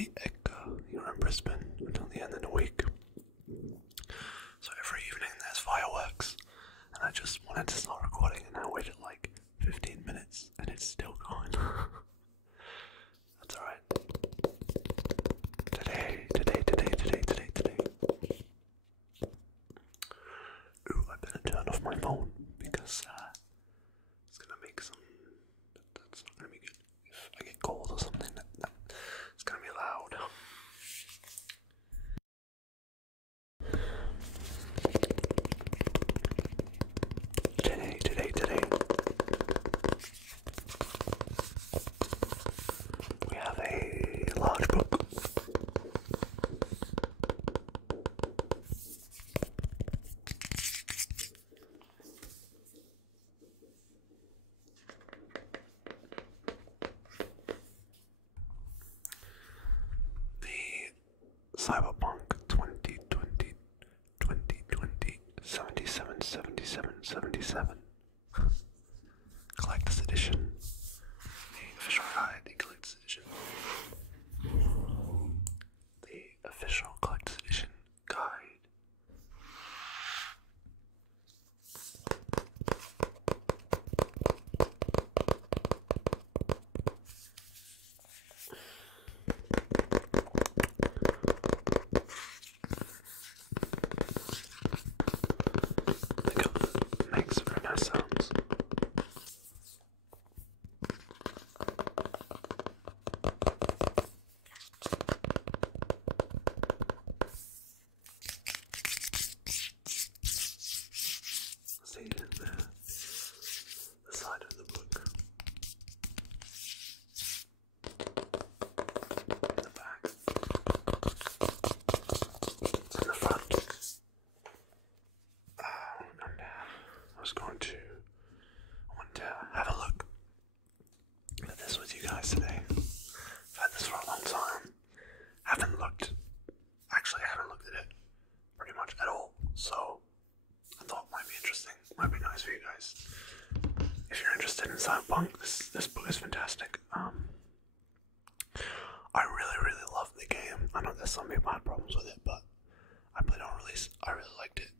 the Edgar here in Brisbane until the end of the week. So every evening there's fireworks, and I just wanted to start recording, and I waited like 15 minutes, and it's still going. That's alright. Today. Ooh, I better turn off my phone because it's gonna make some. That's not gonna be good. If I get cold or something, it's gonna be loud. Today. We have a large book. The Cyberpunk 2020 77 Collector's Edition. The official guide, the Collector's Edition. The official Collector's Edition guide. The cover makes very nice sounds. See the side of the book. The back. And the front. And I want to have a look at this with you guys today. I've had this for a long time. I haven't looked at it pretty much at all, so I thought it might be interesting, might be nice for you guys. If you're interested in Cyberpunk, this book is fantastic. I really love the game. I know there's some people had problems with it, but I played on release. I really liked it.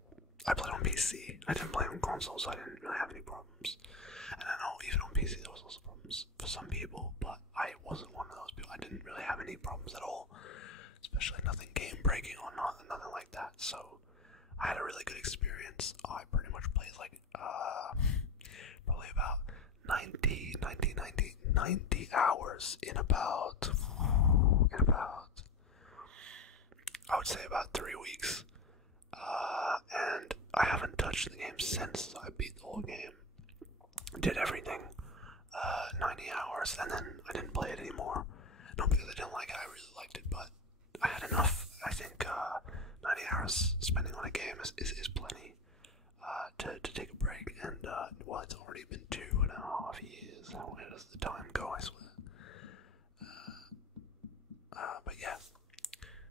I played on PC. I didn't play on console, so I didn't really have any problems. And I know even on PC there was also problems for some people, but I wasn't one of those people. I didn't really have any problems at all, especially nothing game breaking or nothing like that. So I had a really good experience. I pretty much played like probably about 90 hours in about I would say about 3 weeks. And I haven't touched the game since. I beat the whole game, did everything, 90 hours, and then I didn't play it anymore. Not because I didn't like it, I really liked it, but I had enough. I think 90 hours spending on a game is plenty to take a break. And well, it's already been 2.5 years. How does the time go? I swear. But yeah.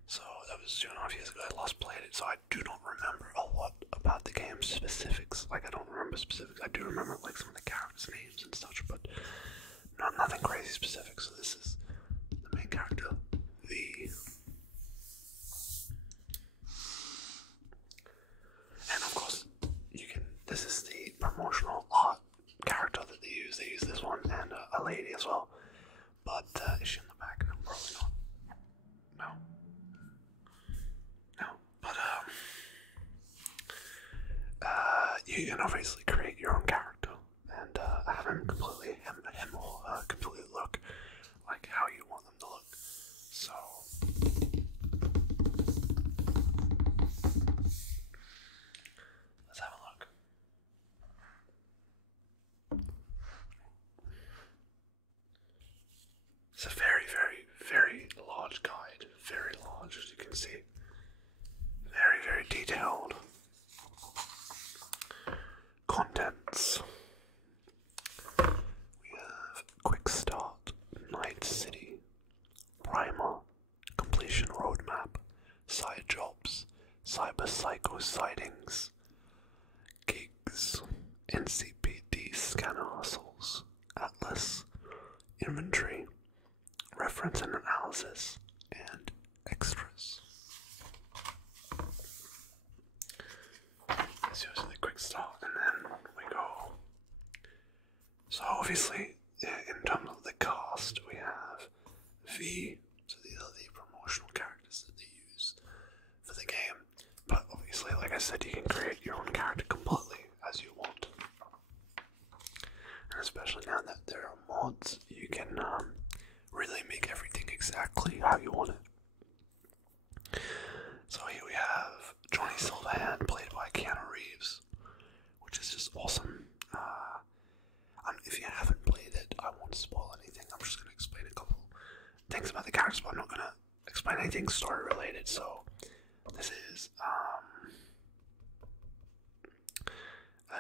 So that was 2.5 years ago. I last played it, so I do not remember a lot about the game specifics. Like, I don't remember specifics. I do remember like some of the characters' names and such, but nothing crazy specific. So this is the main character, V. And of course, this is the promotional art character that they use. They use this one and a lady as well. But is she in the back? Probably not. No. But you can obviously create your own character and have him completely look like how you want them to look. So let's have a look. It's a very large guide. Very large, as you can see. Very detailed. Contents. We have Quick Start, Night City, Primer, Completion Roadmap, Side Jobs, Cyber Psycho Sightings, Gigs, NCPD Scanner Hustles, Atlas, Inventory, Reference and Analysis, and obviously, in terms of the cast, we have V, so these are the promotional characters that they use for the game. But obviously, like I said, you can create your own character completely as you want. And especially now that there are mods, you can really make everything exactly how you want it. So here we have Johnny Silverhand, played by Keanu Reeves, which is just awesome. If you haven't played it, I won't spoil anything. I'm just going to explain a couple things about the characters, but I'm not going to explain anything story related. So this is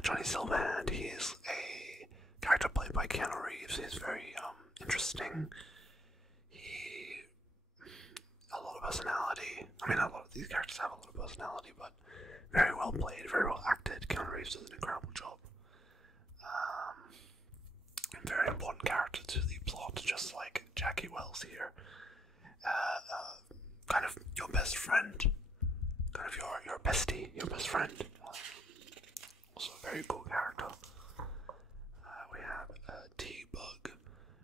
Johnny Silverhand. He is a character played by Keanu Reeves. He's very interesting. A lot of personality. I mean, a lot of these characters have a lot of personality, but very well played, very well acted. Keanu Reeves does an incredible job. Very important character to the plot, just like Jackie Wells here. Kind of your best friend, kind of your bestie, your best friend. Also a very cool character. We have T-Bug,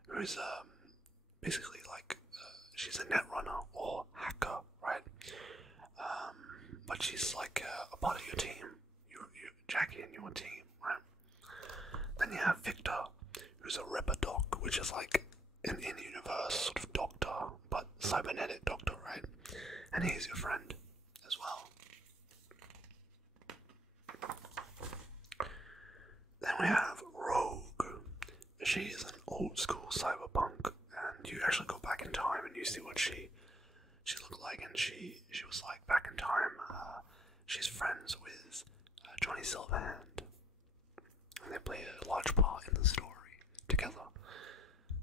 who's basically like she's a netrunner or hacker, right? But she's like a part of your team, Jackie and your team, right? Then you have Victor, who's a Ripper-Doc, which is like an in-universe sort of doctor, but cybernetic doctor, right? And he's your friend as well. Then we have Rogue. She is an old-school cyberpunk, and you actually go back in time and you see what she looked like, and she was like back in time. She's friends with Johnny Silverhand, and they play a large part in the story together.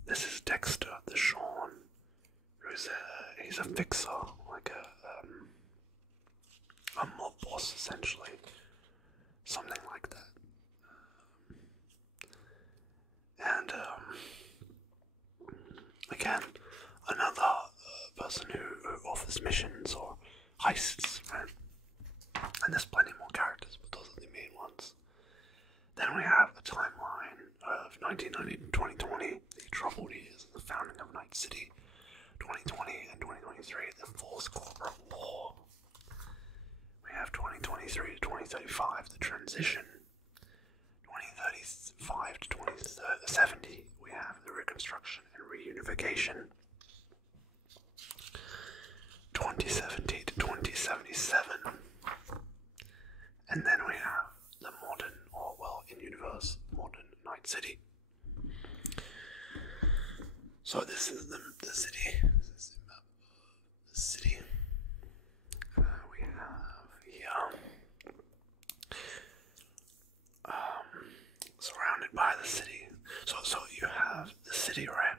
This is Dexter, the Sean, he's a fixer, like a mob boss essentially, something like that. And again, another person who offers missions or heists, right? And there's plenty more characters, but those are the main ones. Then we have a timeline of 1990 to 2020, the troubled years of the founding of Night City, 2020 and 2023, the False Corporate War. We have 2023 to 2035, the transition. 2035 to 2070, we have the reconstruction and reunification. 2070 to 2077. And then we have the modern, or well, in-universe, modern Night City. So this is the city. This is the map of the city. We have here, surrounded by the city. So you have the city, right?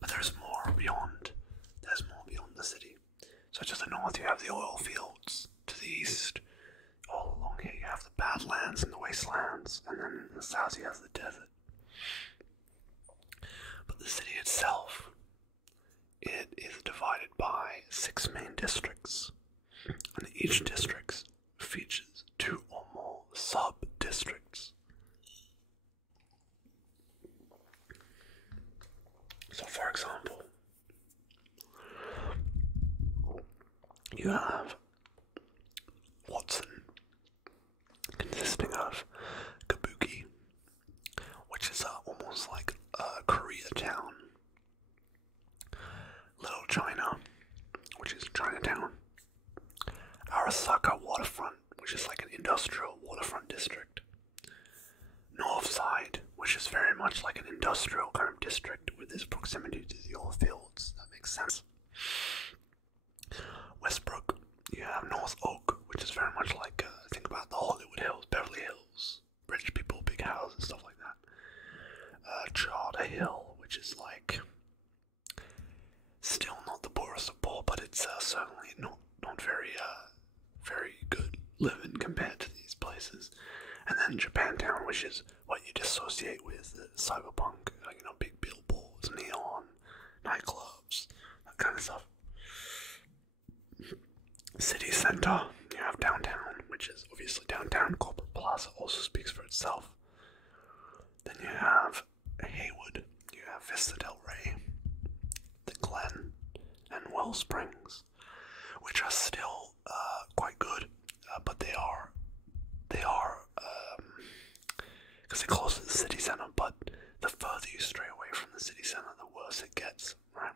But there's more beyond. There's more beyond the city. So to the north you have the oil fields. To the east, all along here you have the badlands and the wastelands, and then in the south you have the desert. But the city itself, it is divided by 6 main districts, and each district features 2 or more sub-districts. So for example, you have Watson, consisting of Kabuki, which is almost like Koreatown, Little China, which is Chinatown, Arasaka Waterfront, which is like an industrial waterfront district, Northside, which is very much like an industrial kind of district with its proximity to the oil fields. That makes sense. Westbrook, you have North Oak, which is very much like, think about the Hollywood Hills, Beverly Hills, rich people, big houses, stuff like that. Charter Hill, which is like, still not the poorest of poor, but it's certainly not very good living compared to these places. And then Japantown, which is what you'd associate with Cyberpunk, big billboards, neon, nightclubs, that kind of stuff. City Center, you have downtown, which is obviously downtown. Corporate Plaza also speaks for itself. Then you have well springs, which are still quite good, but they are because they're close to the city center. But the further you stray away from the city center, the worse it gets, right?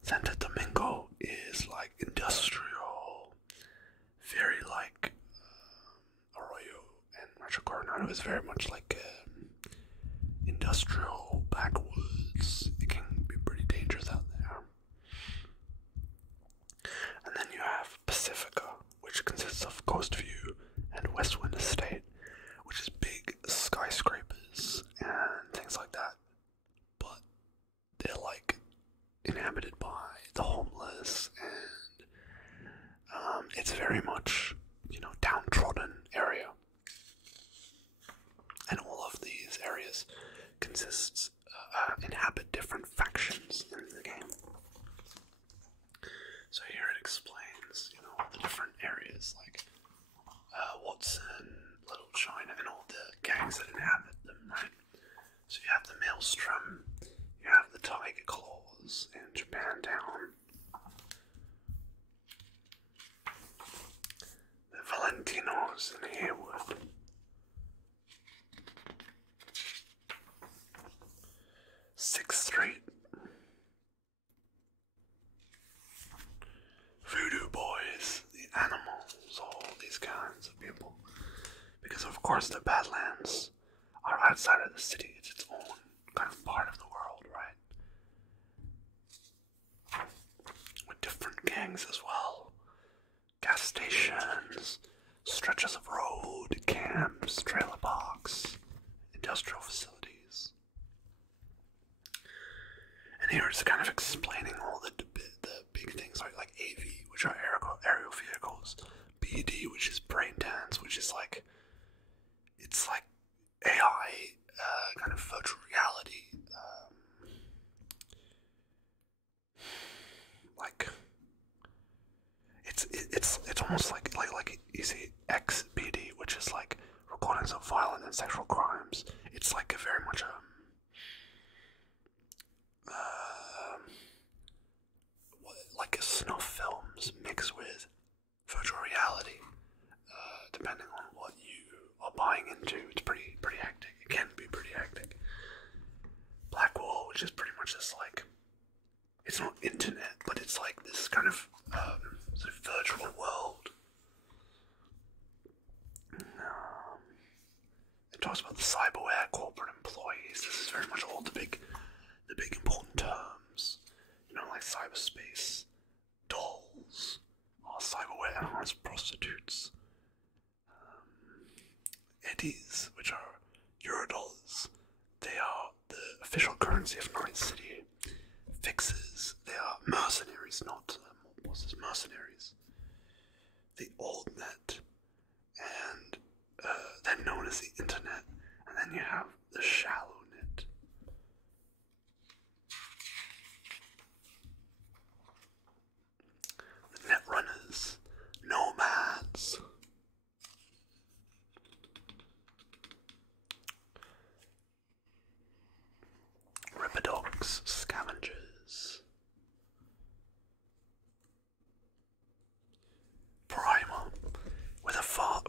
Santo Domingo is like industrial, very like Arroyo and Rancho Coronado is very much like industrial backwoods. It can be pretty dangerous out there. And then you have Pacifica, which consists of Coast View and Westwind Estate, which is big skyscrapers and things like that. But they're like inhabited by the homeless, and it's very much, downtrodden area. And all of these areas inhabit different factions in the game. So here it explains, the different areas like Watson, Little China, and all the gangs that inhabit them, right? So you have the Maelstrom, you have the Tiger Claws in Japantown, the Valentinos in Haywood, 6th Street, Voodoo Boys, the Animals, all these kinds of people. Because of course the Badlands are outside of the city, it's its own kind of part of the world, right? With different gangs as well. Gas stations, stretches of road, camps, trailer parks, industrial facilities. And here it's kind of explaining all the big things like AV, which are aerial vehicles, BD, which is brain dance, which is like, it's like AI, kind of virtual reality, like it's almost like you see XBD, which is like recordings of violent and sexual crimes. It's like a very much like a snuff films mixed with virtual reality, depending on what you are buying into. It's pretty hectic. It can be pretty hectic. Blackwall, which is pretty much this like, it's not internet, but it's like this kind of sort of virtual world. It talks about the cyberware, corporate employees. This is very much all the big important terms. Like cyberspace, dolls, cyberware enhanced prostitutes, eddies, which are Eurodollars. They are the official currency of Night City. Fixes, they are mercenaries, not mob bosses, mercenaries. The old net, and then known as the internet, and then you have the shallow net. The net runners, nomads. Ripperdogs, scavengers. Primer.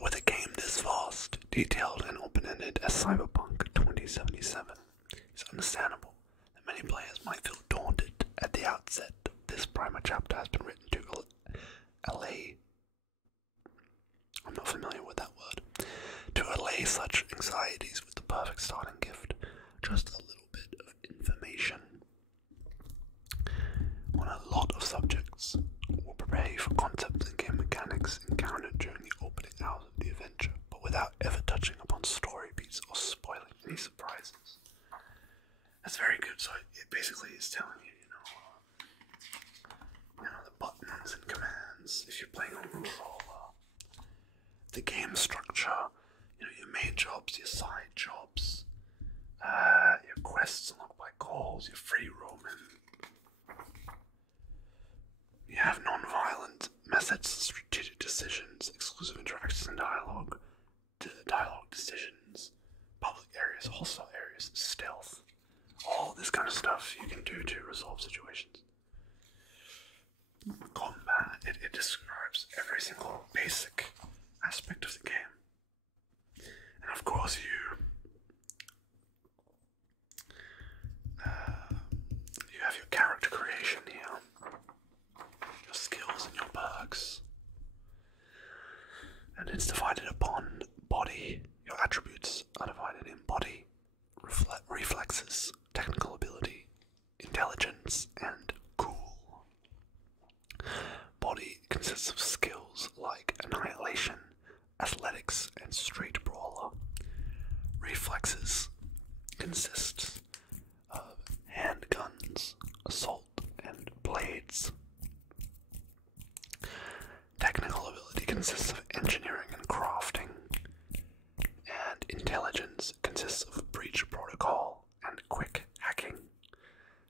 With a game this vast, detailed, and open-ended as Cyberpunk 2077, it's understandable that many players might feel daunted at the outset. This primer chapter has been written to allay. I'm not familiar with that word. To allay such anxieties with the perfect starting gift, just a little bit of information on a lot of subjects will prepare you for concepts and game mechanics encountered during the opening hours of the adventure, but without ever touching upon story beats or spoiling any surprises. That's very good. So it basically is telling you, the buttons and commands if you're playing on controller, the game structure, your main jobs, your side jobs, your quests unlocked by calls, your free roaming. You have non-violent methods, strategic decisions, exclusive interactions and dialogue decisions, public areas, hostile areas, stealth, all this kind of stuff you can do to resolve situations. combat. It describes every single basic aspect of the game. And of course you have your character creation here, your skills and your perks. And it's divided upon body. Your attributes are divided in body, reflexes, technical ability, intelligence, and cool. Body consists of skills like annihilation, athletics, and straight brawler. Reflexes consists of handguns, assault, and blades. Technical ability consists of engineering and crafting, and intelligence consists of breach protocol and quick hacking,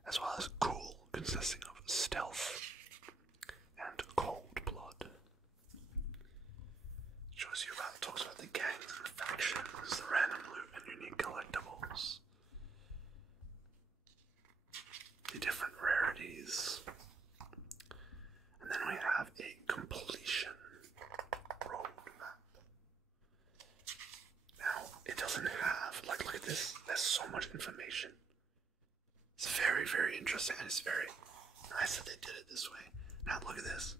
as well as cool consisting of stealth and cold blood. Shows you about, talks about the gangs and factions, the random loot and unique collectibles, the different rarities. And then we have a completion roadmap. Now, it doesn't have, like, look at this, there's so much information. It's very, very interesting, and it's very nice that they did it this way. Now, look at this.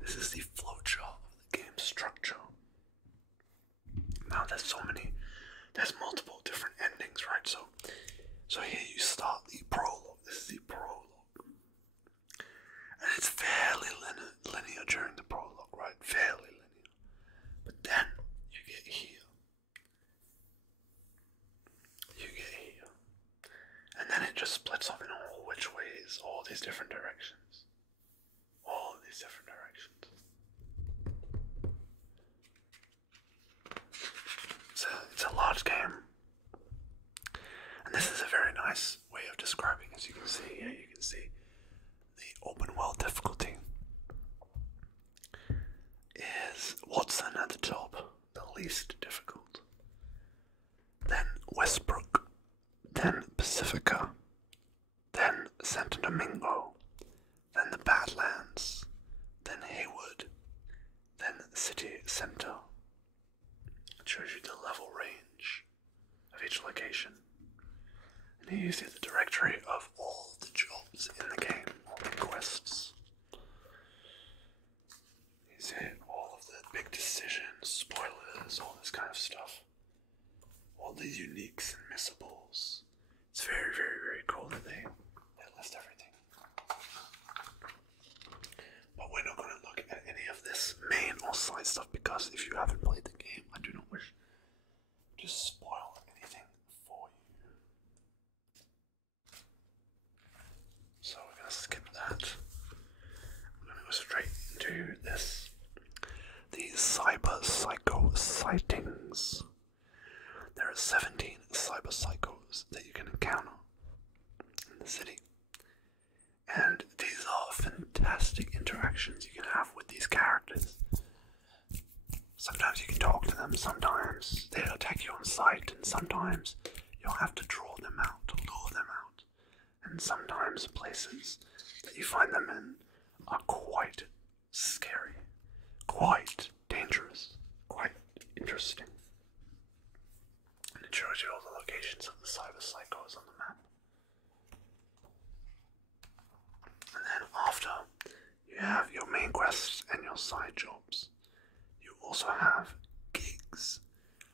This is the flowchart of the game structure. Now, there's multiple different endings, right? So here you start the prologue. This is the prologue. And it's fairly linear during the prologue, right? Fairly linear. But then you get here. And then it just splits off in all which ways, all these different directions. It's a large game. And this is a very nice way of describing, as you can see. Yeah, you can see the open world difficulty is Watson at the top, the least difficult. Then Westbrook, then Pacifica, then Santo Domingo, then the Badlands, then Haywood, then the city center. It shows you the level range of each location. And here you see the directory of all the jobs in the game, all the quests. You see all of the big decisions, spoilers, all this kind of stuff. All the uniques and missables. It's very, very, very cool that they list everything. But we're not going to look at any of this main or side stuff because if you haven't played the game, I do not wish to spoil anything for you. So we're going to skip that. We're going to go straight into this. These cyber psycho sightings. There are 17 cyber psychos that you can encounter in the city. And these are fantastic interactions you can have with these characters. Sometimes you can talk to them, sometimes they'll attack you on sight, and sometimes you'll have to draw them out, lure them out. And sometimes places that you find them in are quite scary, quite dangerous, quite interesting. And it shows you all the locations of the cyber psychos on the map. And then after you have your main quests and your side jobs, you also have gigs,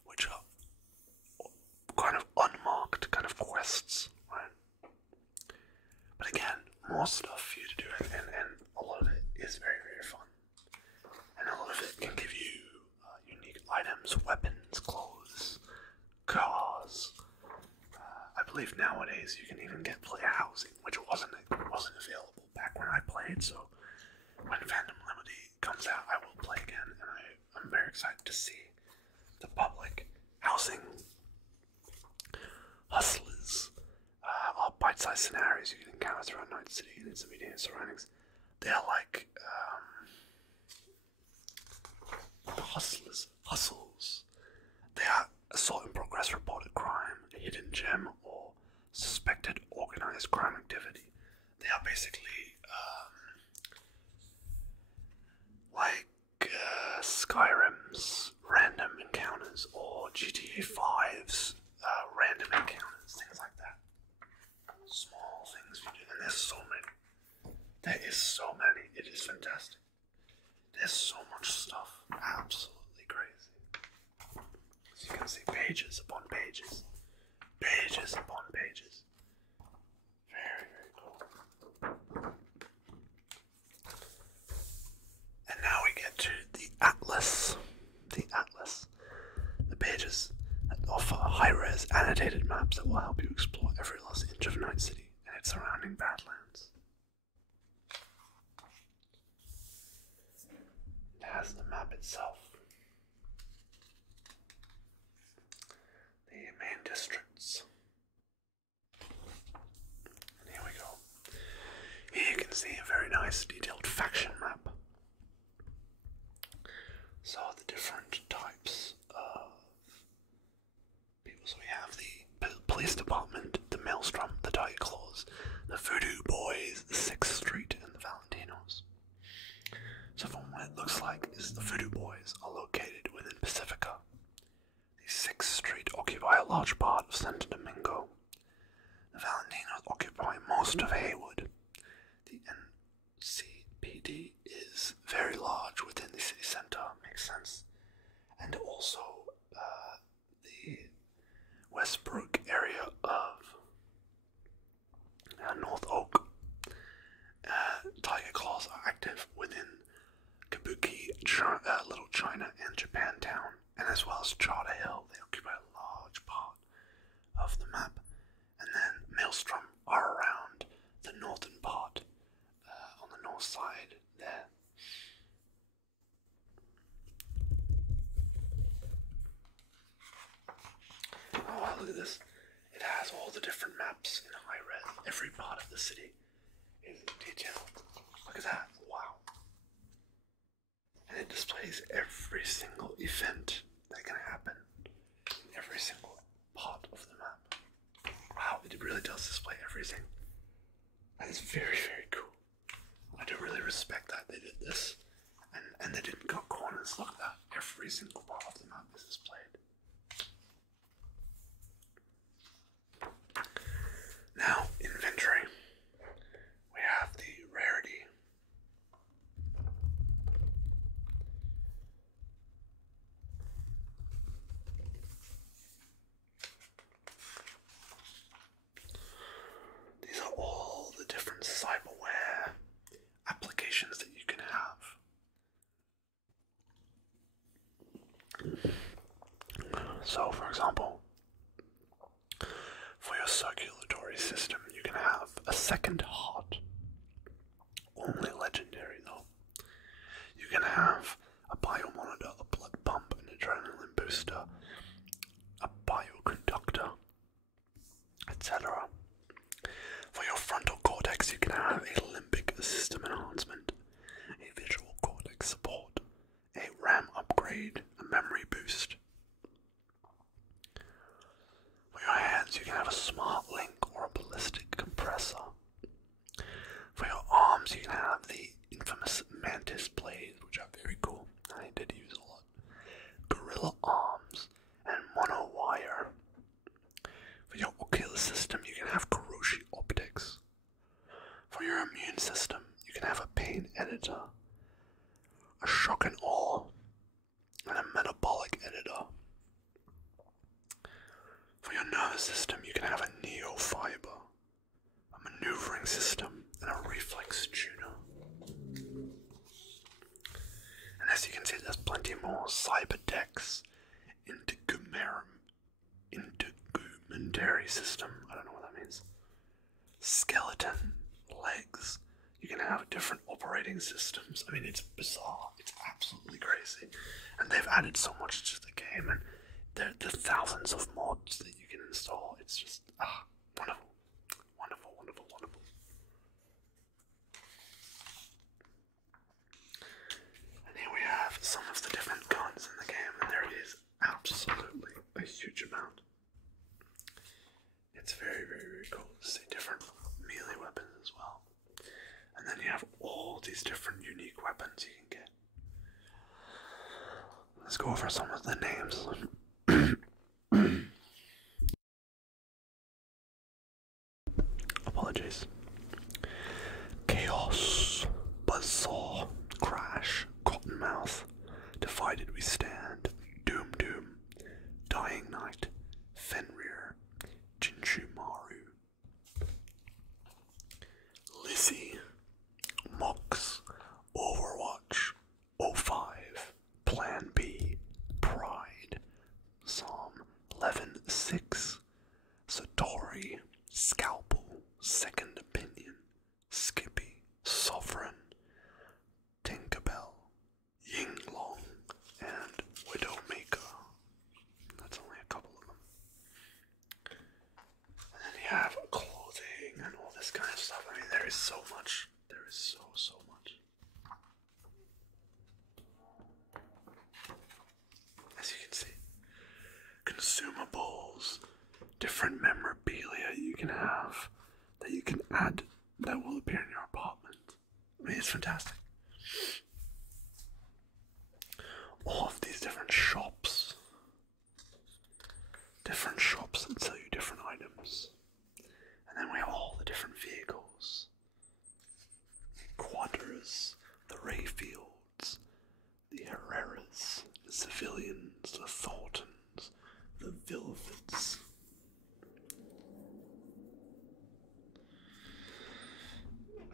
which are kind of unmarked kind of quests, right? But again, more stuff for you to do, and a lot of it is very, very fun. And a lot of it can give you unique items, weapons, clothes, cars. I believe nowadays you can even get player housing, which wasn't available back when I played. So when Phantom Liberty comes out, I will play again, and I'm very excited to see the public housing. Hustlers are bite-sized scenarios you can encounter throughout Night City and its immediate surroundings. They are like hustles. They are assault in progress, reported crime, a hidden gem, or suspected organized crime activity. They are basically fantastic. There's so much stuff. Absolutely crazy. As you can see, pages upon pages. Pages upon pages. Very, very cool. And now we get to the Atlas. The Atlas. The pages that offer high-res annotated maps that will help you explore every last inch of Night City and its surrounding Badlands. It has the map itself. The main districts. And here we go. Here you can see a very nice detailed faction map. So the different types of people. So we have the police department, the Maelstrom, the Tiger Claws, the Voodoo Boys, the 6th Street, and the Valentinos. So from what it looks like is the Voodoo Boys are located within Pacifica. The 6th Street occupy a large part of Santo Domingo. The Valentinos occupy most of Haywood. The NCPD is very large within the city center, makes sense. And also the Westbrook area of North Oak. Tiger Claws are active within Kabuki, Little China, and Japantown, and as well as Charter Hill. They occupy a large part of the map. And then Maelstrom are around the northern part, on the north side there. Oh wow, look at this. It has all the different maps in high res. Every part of the city is detailed. Look at that. Wow. And it displays every single event that can happen in every single part of the map. Wow, it really does display everything. That is very, very cool. I do really respect that they did this. And they didn't cut corners. Look at that. Every single part of the map is displayed. Now, inventory. We have the rarity. These are all the different cyberware applications that you can have. So, for example, for your circulatory system, you can have a second heart. Only legendary, though. You can have a biomonitor, a blood pump, an adrenaline booster, a bioconductor, etc. For your frontal cortex, you can have a limbic system enhancement, a visual cortex support, a RAM upgrade, a memory boost. For your hands, you can have a smart link or a ballistic compressor. For your arms, you can have the infamous mantis blades, which are very cool. I did use a lot. Gorilla arms and mono wire. For your ocular system, you can have Kuroshi optics. For your immune system, you can have a pain editor, a shock and awe, and a metabolic editor. For your nervous system, you can have a neofiber, a maneuvering system, and a reflex tuner. And as you can see, there's plenty more cyberdex, integumentary system, I don't know what that means, skeleton, legs. You can have different operating systems. I mean, it's bizarre. It's absolutely crazy. And they've added so much to the game, and there are thousands of mods that you can install. It's just, wonderful. Wonderful, wonderful, wonderful. And here we have some of the different guns in the game, and there is absolutely a huge amount. It's very, very, very cool to see different melee weapons as well. And then you have all these different unique weapons you can get. Let's go over some of the names. Apologies. Chaos, Buzzsaw, Divided We Stand, Doom Doom, Dying Night, Fenrir, Jinshu Maru, Lizzie, Mox, Overwatch, O5, Plan B, Pride, Psalm 11:6, Satori, Scalpel, Second Opinion, Skippy, Sovereign, Tinkerbell, Yinglong, and Widowmaker. That's only a couple of them. And then you have clothing and all this kind of stuff. I mean, there is so much. There is so much. As you can see, consumables, different memorabilia you can have that you can add that will appear in your apartment. I mean, it's fantastic. All of these different shops that sell you different items. And then we have all the different vehicles. Quadras, the Rayfields, the Herreras, the Civilians, the Thorntons, the Vilfords.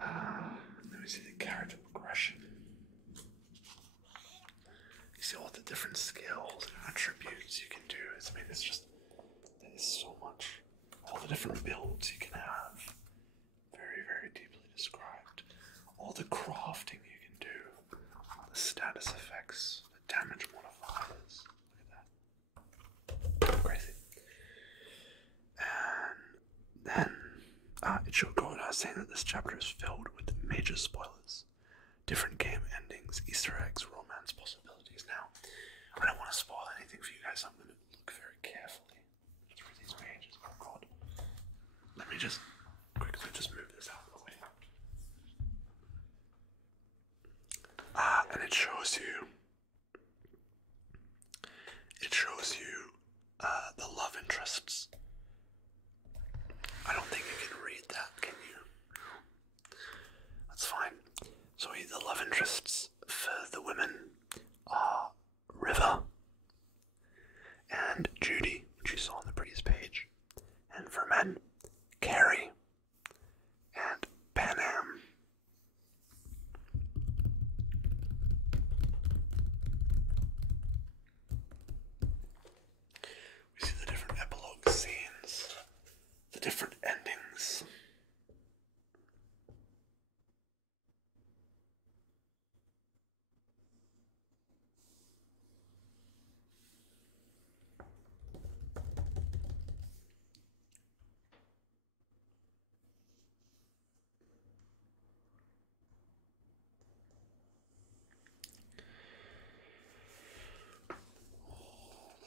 Let me see the character progression. You see all the different skills and attributes you can do. I mean, it's just, there is so much. All the different builds you can have. Very, very deeply described. All the crafting you can do. The status effects, the damage modifiers. Look at that. Crazy. And then it should go without saying that this chapter is filled with major spoilers. Different game endings, Easter eggs, romance possibilities. Now, I don't want to spoil anything for you guys. I'm going to look very carefully through these pages. Oh god. Let me just quickly move this out of the way. And it shows you the love interests. I don't think you can read that, can you? That's fine. So the love interests for the women are River and Judy, which you saw on the previous page. And for men, Carrie and Pan Am. We see the different epilogue scenes, the different endings.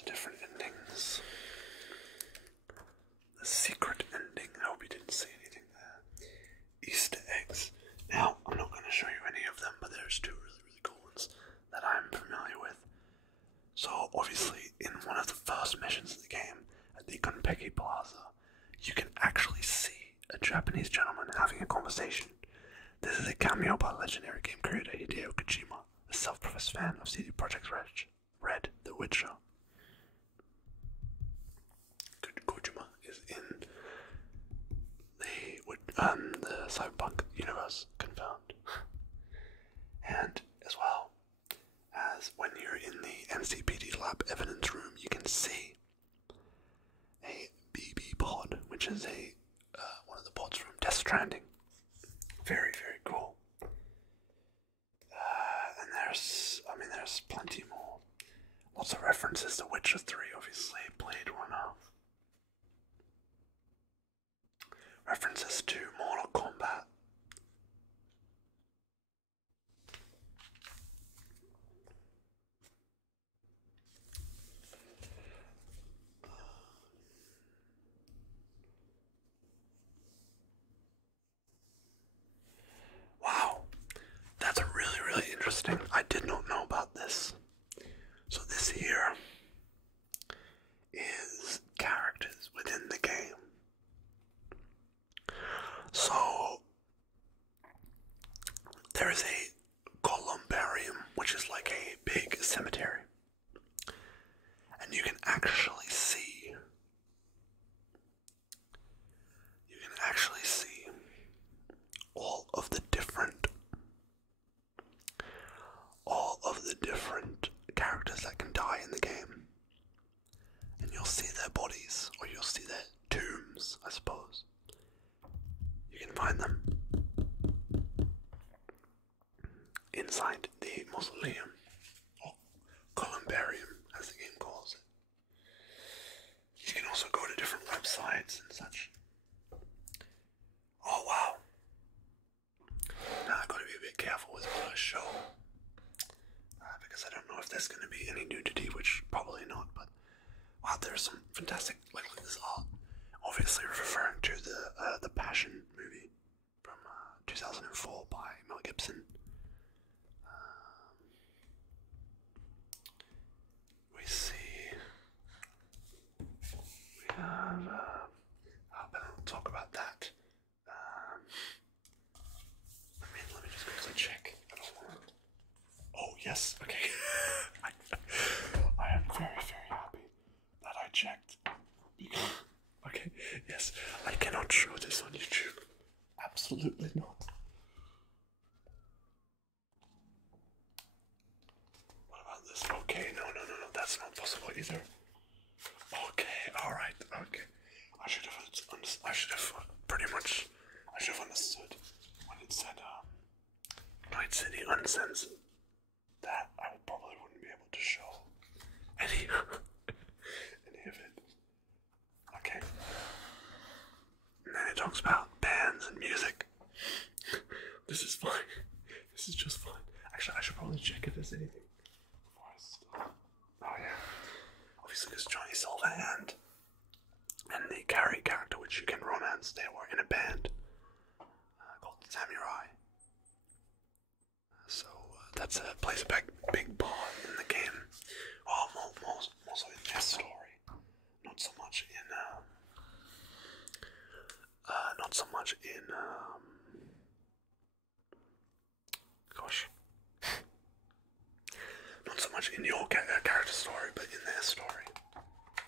Different endings. The secret ending. I hope you didn't see anything there. Easter eggs. Now, I'm not going to show you any of them, but there's two really cool ones that I'm familiar with. So, obviously, in one of the first missions in the game, at the Gunpeki Plaza, you can actually see a Japanese gentleman having a conversation. This is a cameo by legendary game creator Hideo Kojima, a self-professed fan of CD Projekt Red, The Witcher. Kojima is in the Cyberpunk universe, confirmed. And as well as when you're in the MCPD lab evidence room, you can see a BB pod, which is one of the pods from Death Stranding. Very cool. And there's plenty more. Lots of references to Witcher 3, obviously, Blade Runner. References to Mortal Kombat. Wow, that's really interesting. I did not know about this. So this here is characters within the game. So find them inside the mausoleum, or columbarium as the game calls it. You can also go to different websites and such. Oh wow. Now I've got to be a bit careful with what I show. Because I don't know if there's going to be any nudity, which probably not, but wow, there's some fantastic, like this art. Obviously referring to the Passion movie from 2004 by Mel Gibson. We see, we have, but I'll talk about that. Let me just quickly check. I don't want to. Oh yes, okay. I am very, very happy that I checked. Okay, yes, I cannot show this on YouTube. Absolutely not. What about this? Okay, no, that's not possible either. Okay, alright, okay. I should have understood when it said, Night City Uncensored, that I probably wouldn't be able to show any of it. Okay. And then it talks about bands and music. This is fine. This is just fine. Actually, I should probably check if there's anything before I start. Oh yeah. Obviously there's Johnny Silverhand and the Carrie character, which you can romance. They were in a band called Samurai. So that's plays a big part in the game. Well, mostly in their story, not so much in gosh, not so much in your character story, but in their story.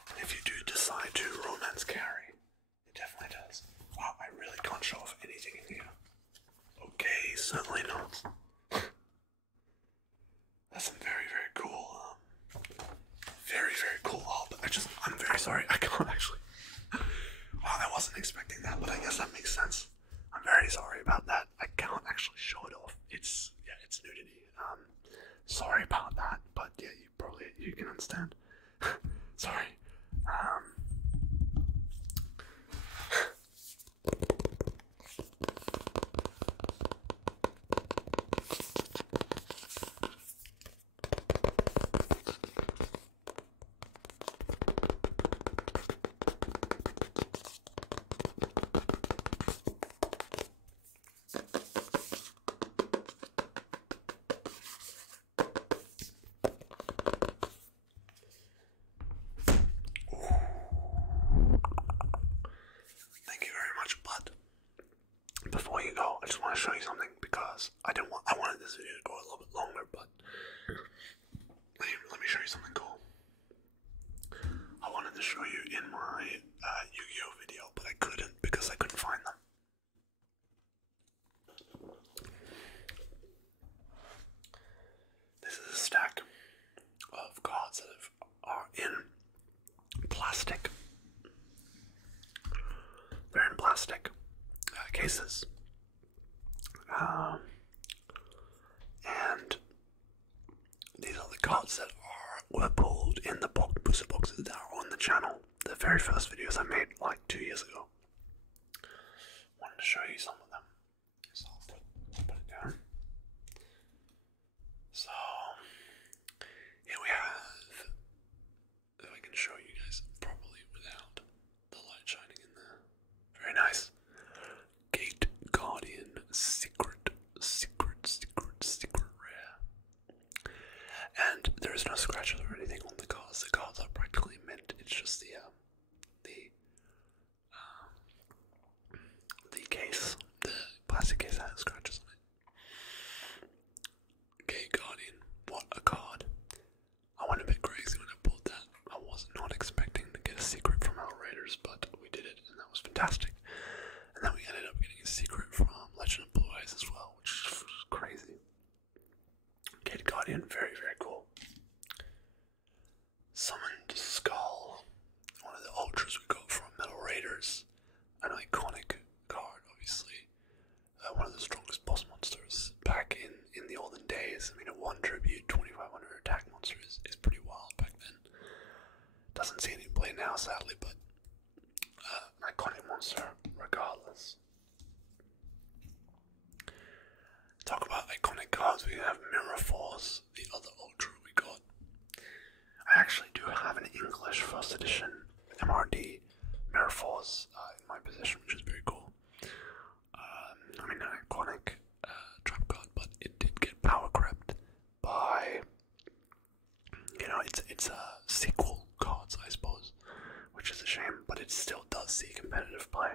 And if you do decide to romance Carrie, it definitely does. Wow, I really can't show off anything in here. Okay, certainly not. That's some very, very cool, very, very cool art, but I'm very sorry, I can't actually. Wow, I wasn't expecting that, but I guess that makes sense. I'm very sorry about that. I can't actually show it off. It's nudity. Sorry about that, but yeah, you can understand. Sorry. Before you go, I just want to show you something because I wanted this video to go a little bit longer, but let me show you something cool. I wanted to show you in my Yu-Gi-Oh video, but I couldn't because I couldn't find them. This is a stack of cards that are in plastic. They're in plastic cases. And these are the cards that were pulled in the booster boxes that are on the channel. The very first videos I made like 2 years ago. Wanted to show you some of them. So I'll put it down. So here we have, if I can show you guys properly without the light shining in there. Very nice. Gate Guardian Secret Rare. And there is no scratches or anything on the cards. The cards are practically mint. It's just the case, the plastic case has scratches on it. Gate Guardian, what a card. I went a bit crazy when I pulled that. I was not expecting to get a secret from our Raiders, but we did it, and that was fantastic. And then we ended up getting a secret from Legend of Blue Eyes as well, which is crazy. Gate Guardian, very, very cool. Summoned Skull, one of the ultras we got from Metal Raiders. An iconic card, obviously. doesn't see any play now, sadly, but iconic monster regardless. Talk about iconic cards. We have Mirror Force, the other Ultra we got. I actually do have an English first edition MRD Mirror Force in my possession, which is very cool. I mean, an iconic trap card, but it did get power crept by, you know, it's a sequel cards, I suppose, which is a shame, but it still does see competitive play.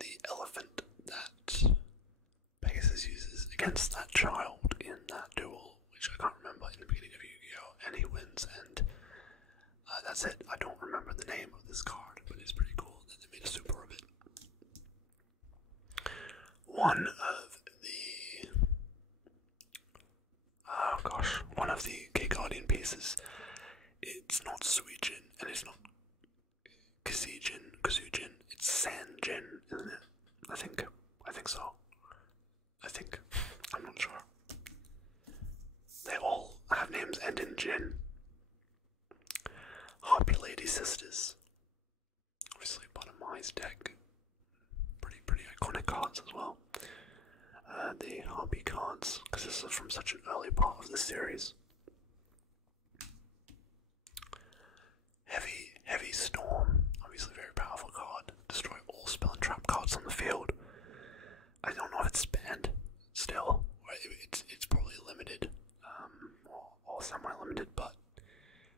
The elephant that Pegasus uses against that child in that duel, which I can't remember in the beginning of Yu-Gi-Oh! And he wins, and that's it. I don't remember the name of this card, but it's pretty cool that they made a super of it. One of the K Guardian pieces, it's not Suijin, and it's not Kazujin, it's Sanjin, isn't it? I think so. I'm not sure. They all have names end in Jin. Harpy Lady Sisters. Obviously part of Mai's deck. Pretty iconic cards as well. The Harpy cards, because this is from such an early part of the series. Heavy Storm, obviously very powerful card. Destroy all spell and trap cards on the field. I don't know if it's banned still, or it's probably limited, or semi-limited, but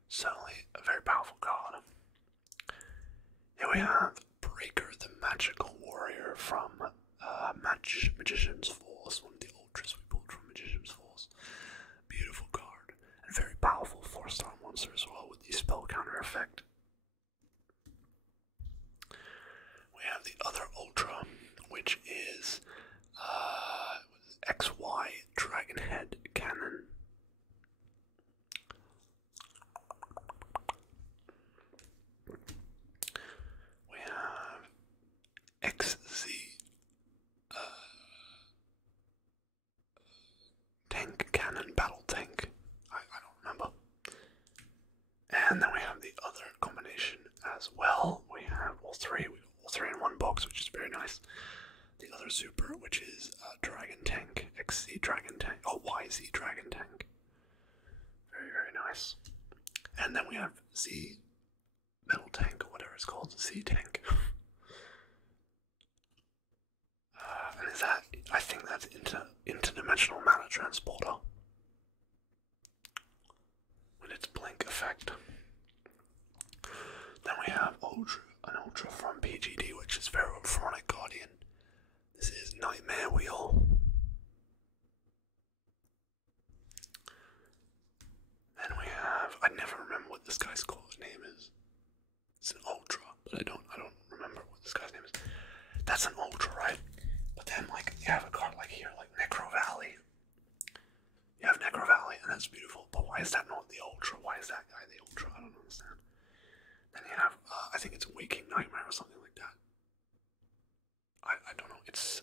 certainly a very powerful card. Here we have Breaker, the Magical Warrior from Magician's Force, one of the ultras we pulled from Magician's Force. Beautiful card, and very powerful 4-star monster as well with the spell counter effect. We have the other ultra, which is XY Dragonhead Cannon. We have XZ Tank Cannon Battle Tank. I don't remember. And then we have the other combination as well. We have all three. We got all three in one box, which is very nice. The other super, which is Dragon Tank, XZ Dragon Tank, YZ Dragon Tank. Very, very nice. And then we have Z Metal Tank, or whatever it's called, Z Tank. And is that, I think that's interdimensional mana transporter. With its blink effect. Then we have an ultra from PGD, which is Ferrophonic Guardian. This is Nightmare Wheel. Then we have, I never remember what this guy's name is. It's an ultra, but I don't remember what this guy's name is. That's an ultra, right? But then like you have a card like here, like Necro Valley. You have Necro Valley, and that's beautiful. But why is that not the ultra? Why is that guy the ultra? I don't understand. Then you have, I think it's Waking Nightmare or something like that. I don't know. It's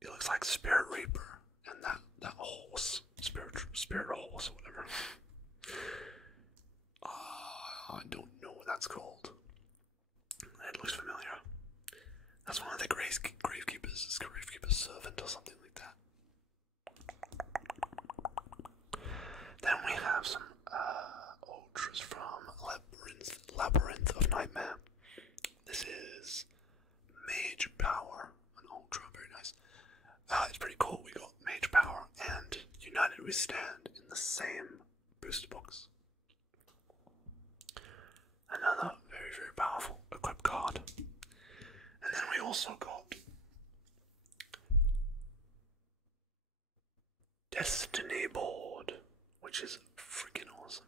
it looks like Spirit Reaper and that horse, Spirit Horse or whatever. I don't know what that's called. It looks familiar. That's one of the Gravekeepers. It's Gravekeeper's Servant or something like that. Then we have some ultras from Labyrinth of Nightmare. This is Mage Power, an ultra, very nice. It's pretty cool. We got Mage Power and United We Stand in the same booster box. Another very, very powerful equip card. And then we also got Destiny Board, which is freaking awesome.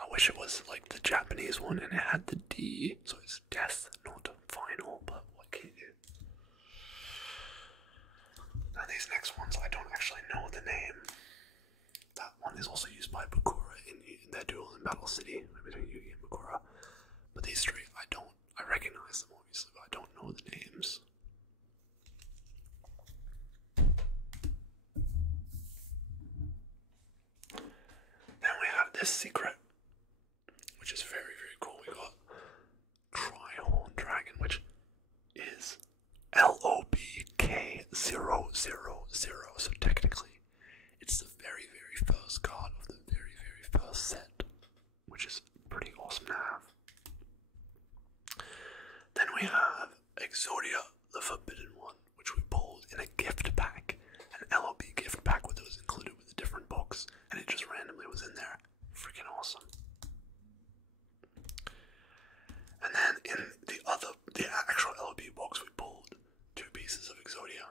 I wish it was like the Japanese one and it had the D, so it's death, not final, but what can you do? Now these next ones, I don't actually know the name. That one is also used by Bakura in their duel in Battle City between Yugi and Bakura. But these three, I recognize them obviously, but I don't know the names. Exodia, the Forbidden One, which we pulled in a gift pack, an LOB gift pack where it was included with a different box, and it just randomly was in there. Freaking awesome. And then in the actual LOB box, we pulled 2 pieces of Exodia.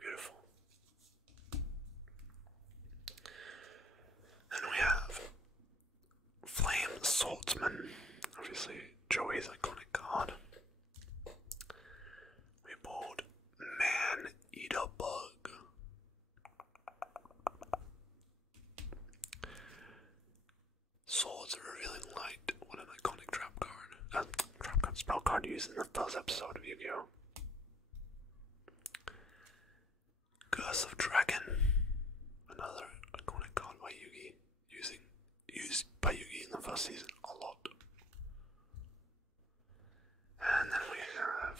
Beautiful. And we have Flame Swordsman, obviously Joey's iconic card. We pulled Man Eater Bug. Swords of Revealing Light, what an iconic trap card. Trap card, spell card used in the first episode of Yu-Gi-Oh! Curse of Dragon, another iconic card by Yugi, used by Yugi in the first season a lot. And then we have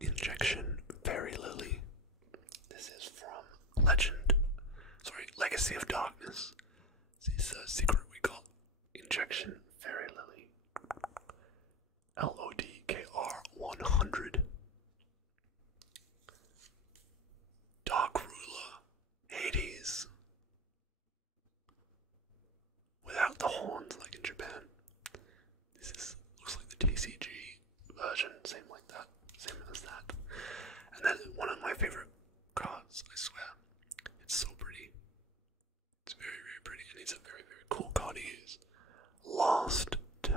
Injection Fairy Lily. This is from Legacy of Darkness. This is a secret we got. Injection Fairy Lily. LODKR 100. Dark Ruler. Hades. Without the horns like in Japan. Looks like the TCG version, same as that. And then one of my favorite cards, I swear. It's so pretty. It's very, very pretty, and it's a very, very cool card to use. Last Turn.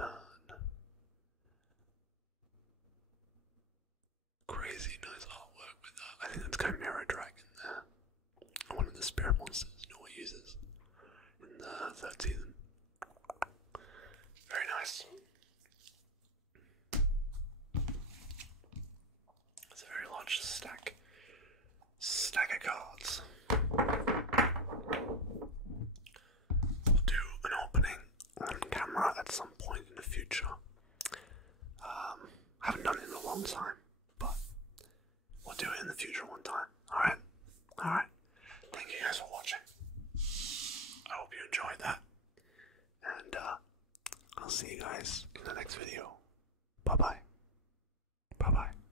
Crazy nice artwork with that. I think that's Chimera Dragon there. One of the spirit monsters Noah uses in the 3rd season. Very nice. It's a very large stack of cards. We'll do an opening on camera at some point in the future. I haven't done it in a long time, but we'll do it in the future one time. Alright. Thank you guys for watching. I hope you enjoyed that. And I'll see you guys in the next video. Bye bye. Bye bye.